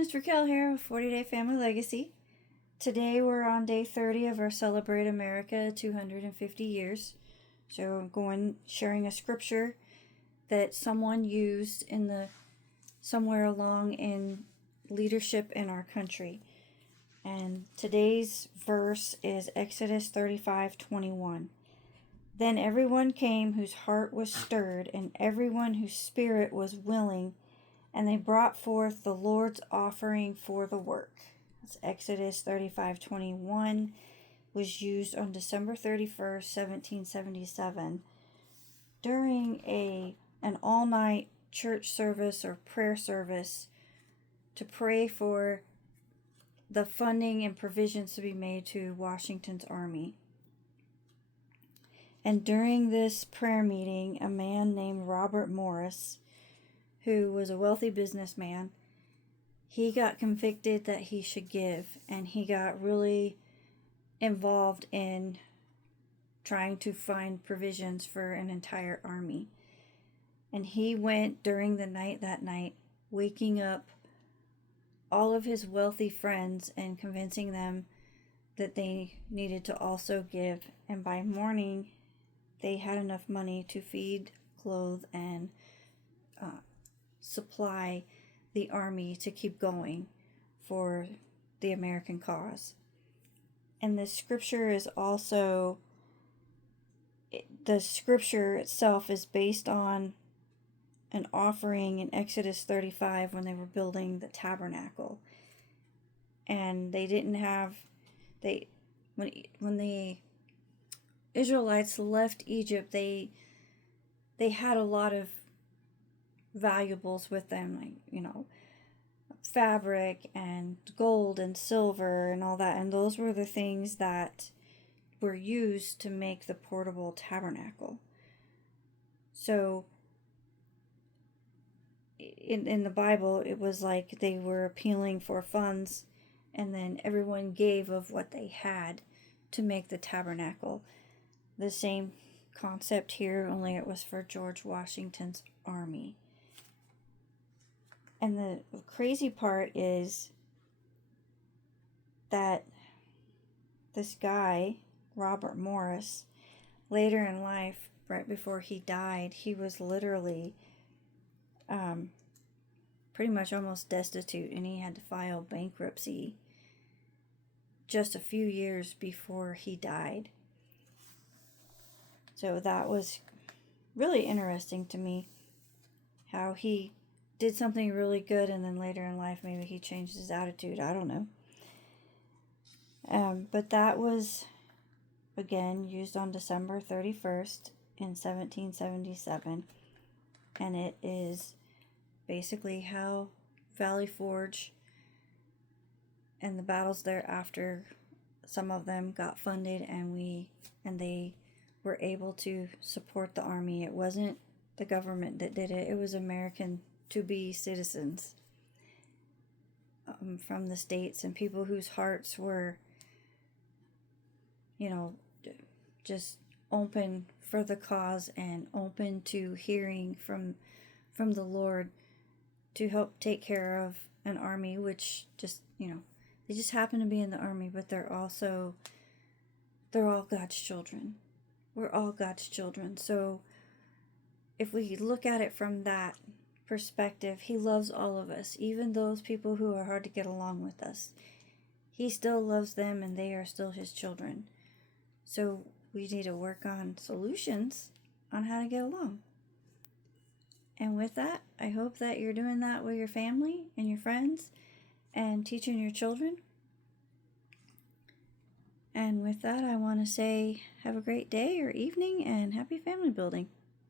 it's Raquel here with 40 Day Family Legacy. Today we're on day 30 of our Celebrate America 250 years. So I'm sharing a scripture that someone used somewhere along in leadership in our country. And today's verse is Exodus 35:21. Then everyone came whose heart was stirred, and everyone whose spirit was willing, and they brought forth the Lord's offering for the work. That's Exodus 35:21, was used on December 31st, 1777, during an all-night church service or prayer service to pray for the funding and provisions to be made to Washington's army. And during this prayer meeting, a man named Robert Morris, who was a wealthy businessman, he got convicted that he should give, and he got really involved in trying to find provisions for an entire army. And he went during the night that night, waking up all of his wealthy friends and convincing them that they needed to also give. And by morning, they had enough money to feed, clothe, and supply the army to keep going for the American cause. And the scripture itself is based on an offering in Exodus 35 when they were building the tabernacle. And when the Israelites left Egypt, they had a lot of valuables with them, like, fabric and gold and silver and all that. And those were the things that were used to make the portable tabernacle. So in the Bible, it was like they were appealing for funds, and then everyone gave of what they had to make the tabernacle. The same concept here, only it was for George Washington's army. And the crazy part is that this guy, Robert Morris, later in life, right before he died, he was literally pretty much almost destitute, and he had to file bankruptcy just a few years before he died. So that was really interesting to me, how he did something really good, and then later in life maybe he changed his attitude. I don't know. But that was, again, used on December 31st in 1777. And it is basically how Valley Forge and the battles thereafter, some of them got funded, and they were able to support the army. It wasn't the government that did it. It was American to-be citizens from the States, and people whose hearts were, just open for the cause and open to hearing from the Lord to help take care of an army, which just, they just happen to be in the army, but they're all God's children. We're all God's children. So if we look at it from that perspective, He loves all of us, even those people who are hard to get along with us. He still loves them, and they are still His children. So we need to work on solutions on how to get along. And with that, I hope that you're doing that with your family and your friends and teaching your children. And with that, I want to say have a great day or evening and happy family building.